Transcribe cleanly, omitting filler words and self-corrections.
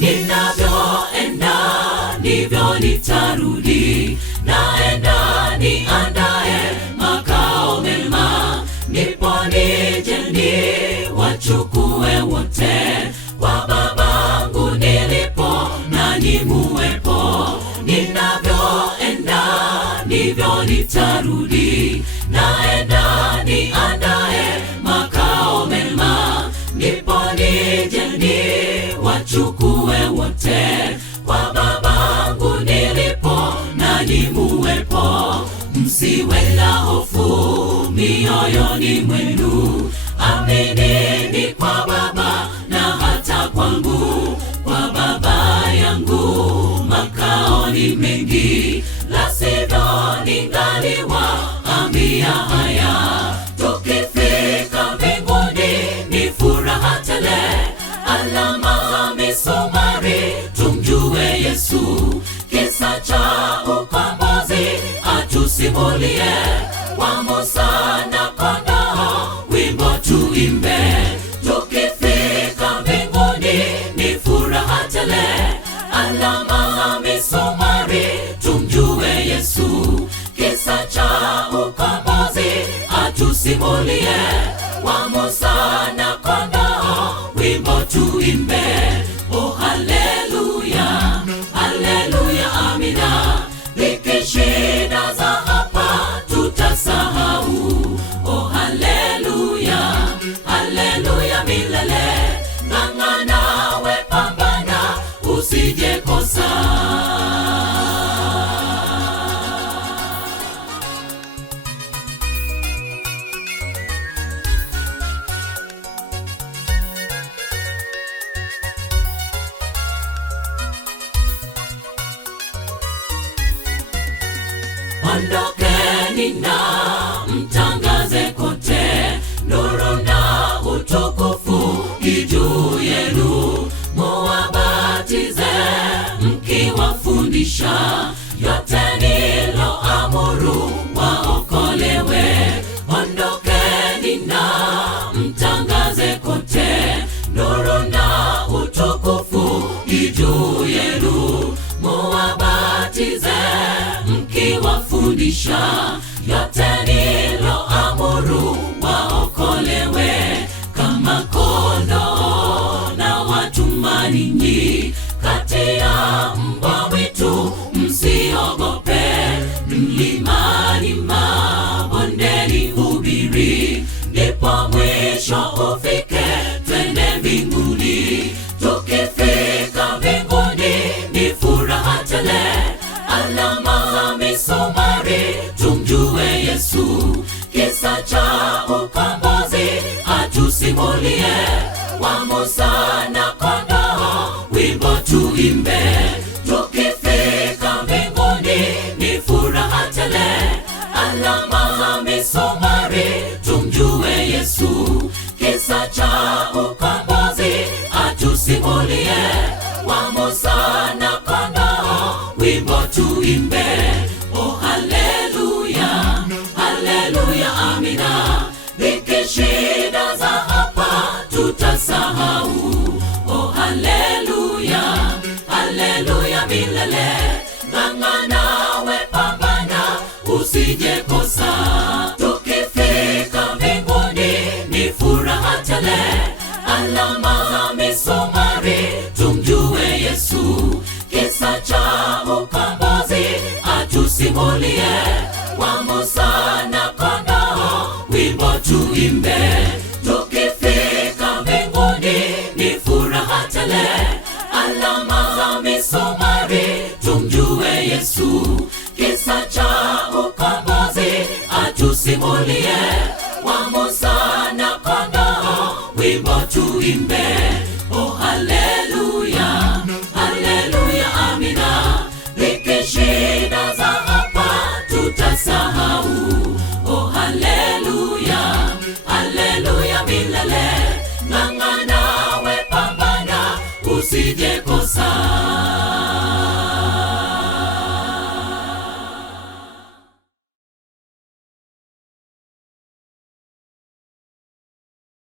Ninavyoenda ndivyo nitarudi, naenda niandae makao mema, ndipo nije niwachukue wote kwa babangu nilipo, nanyi muwepo. Ninavyoenda ndivyo nitarudi, naenda niandae makao mema, ndipo nije niwachukue wote kwa babangu nilipo, nanyi muwepo. Msiwe na hofu mioyoni mwenu, aminini kwa Baba na hata kwangu. Kwa Baba yangu makao ni mengi, la sivyo ningaliwaambia haya. Tukifika mbinguni ni furaha tele, alama za misumari tumjue Yesu, kisa cha ukombozi atusimulie. Wa Musa na Kondoo wimbo tuimbe. Tukifika mbinguni ni furaha tele, alama za misumari tumjue Yesu, kisa cha ukombozi atusimulie. Wa Musa na Kondoo wimbo tuimbe. Oh haleluya, haleluya, amina. Dhiki shida za hapa tutasahau. Oh haleluya, haleluya milele. Ng'ang'ana we pambana usije kosa. Ondokeni na mtangaze kote, nuru na utukufu juu yenu. Muwabatize mkiwafundisha yote niloamuru, waokolewe. Ondokeni na mtangaze kote, nuru na utukufu juu yenu. Muwabatize mkiwafundisha yote niloamuru, waokolewe. Kama kondoo na watuma ninyi kati ya mbwa mwitu, msiogope. Mlimani mabondeni hubiri, ndipo mwisho ufike, twende mbinguni. Tukifika mbinguni ni furaha tele, alama za misumari tumjue Yesu, kisa cha ukombozi atusimulie. Wa Musa na Kondoo wimbo tuimbe. Tukifika mbinguni ni furaha tele, alama za misumari tumjue Yesu, kisa cha ukombozi atusimulie. Wa Musa na Kondoo wimbo tuimbe. Oh haleluya, haleluya, amina. Dhiki shida za hapa tutasahau. Oh haleluya, haleluya milele. Ng'ang'ana we pambana usije kosa. Tukifika mbinguni ni furaha tele, alama za misumari tumjue Yesu, kisa cha ukombozi atusimulie. Wa Musa na Kondoo wimbo tuimbe. Tukifika mbinguni ni furaha tele, alama za misumari tumjue Yesu, kisa cha ukombozi atusimulie. Wa Musa na Kondoo wimbo tuimbe. Oh haleluya, haleluya, amina. Dhiki shida za hapa tutasahau.